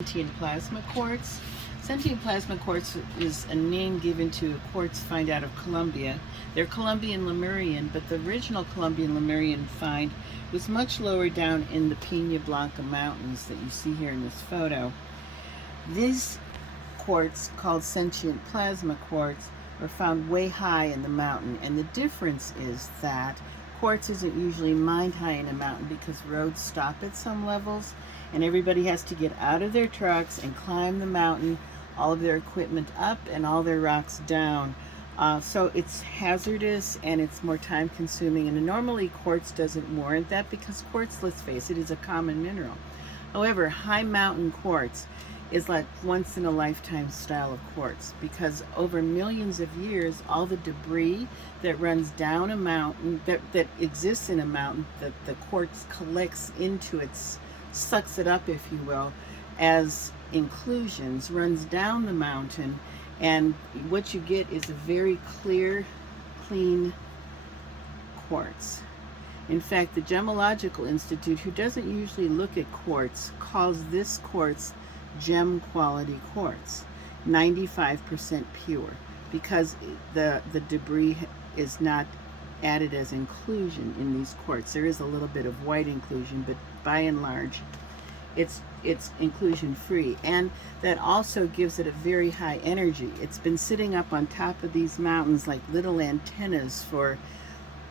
Sentient plasma quartz. Sentient plasma quartz is a name given to a quartz find out of Colombia. They're Colombian Lemurian, but the original Colombian Lemurian find was much lower down in the Pina Blanca mountains that you see here in this photo. These quartz, called sentient plasma quartz, are found way high in the mountain, and the difference is that quartz isn't usually mined high in a mountain because roads stop at some levels and everybody has to get out of their trucks and climb the mountain, all of their equipment up and all their rocks down. So it's hazardous and it's more time consuming, and normally quartz doesn't warrant that because quartz, let's face it, is a common mineral. However, high mountain quartz is like once in a lifetime style of quartz because over millions of years all the debris that runs down a mountain, that exists in a mountain, that the quartz collects into its, sucks it up if you will, as inclusions, runs down the mountain, and what you get is a very clear, clean quartz. In fact, the Gemological Institute, who doesn't usually look at quartz, calls this quartz gem quality quartz, 95% pure, because the debris is not added as inclusion in these quartz. There is a little bit of white inclusion, but by and large it's inclusion free, and that also gives it a very high energy. It's been sitting up on top of these mountains like little antennas for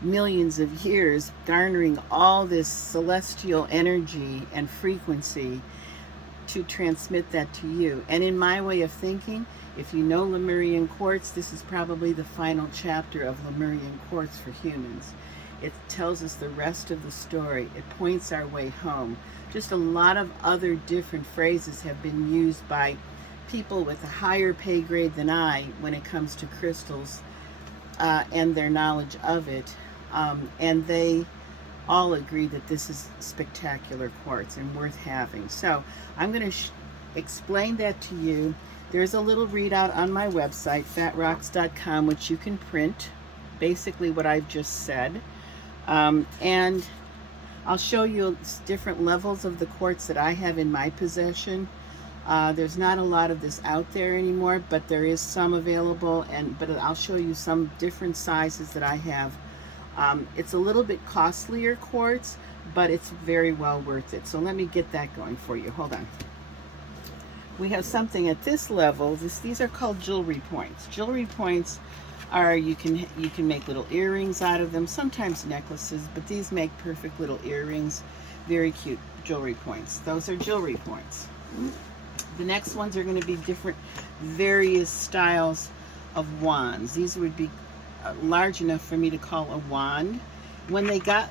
millions of years, garnering all this celestial energy and frequency to transmit that to you. And in my way of thinking, if you know Lemurian quartz, this is probably the final chapter of Lemurian quartz for humans. It tells us the rest of the story. It points our way home. Just a lot of other different phrases have been used by people with a higher pay grade than I when it comes to crystals and their knowledge of it. And they all agree that this is spectacular quartz and worth having. So I'm going to explain that to you. There's a little readout on my website, fatrocks.com, which you can print, basically what I've just said. And I'll show you different levels of the quartz that I have in my possession. There's not a lot of this out there anymore, but there is some available, but I'll show you some different sizes that I have. It's a little bit costlier quartz, but it's very well worth it. So let me get that going for you. Hold on. We have something at this level. These are called jewelry points. Jewelry points are, you can make little earrings out of them, sometimes necklaces, but these make perfect little earrings. Very cute jewelry points. Those are jewelry points. The next ones are going to be different, various styles of wands. These would be large enough for me to call a wand. When they got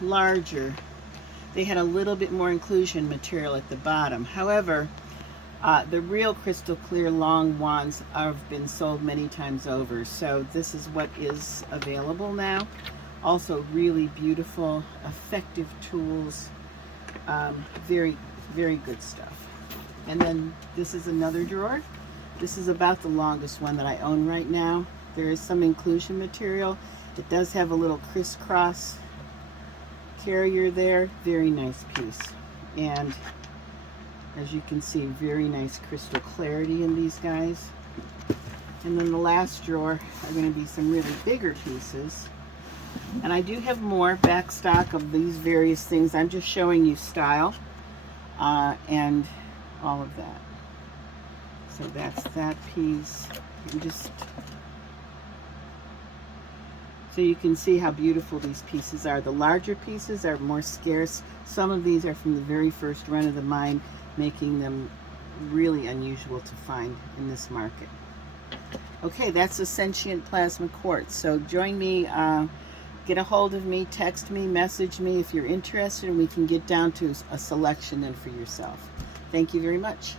larger, they had a little bit more inclusion material at the bottom. However, the real crystal clear long wands have been sold many times over, so this is what is available now. Also really beautiful, effective tools, very, very good stuff. And then this is another drawer. This is about the longest one that I own right now. There is some inclusion material. It does have a little crisscross carrier there. Very nice piece. And as you can see, very nice crystal clarity in these guys. And then the last drawer are going to be some really bigger pieces. And I do have more back stock of these various things. I'm just showing you style and all of that. So that's that piece. And just so you can see how beautiful these pieces are. The larger pieces are more scarce. Some of these are from the very first run of the mine, making them really unusual to find in this market. Okay, that's a sentient plasma quartz. So join me, get a hold of me, text me, message me if you're interested, and we can get down to a selection then for yourself. Thank you very much.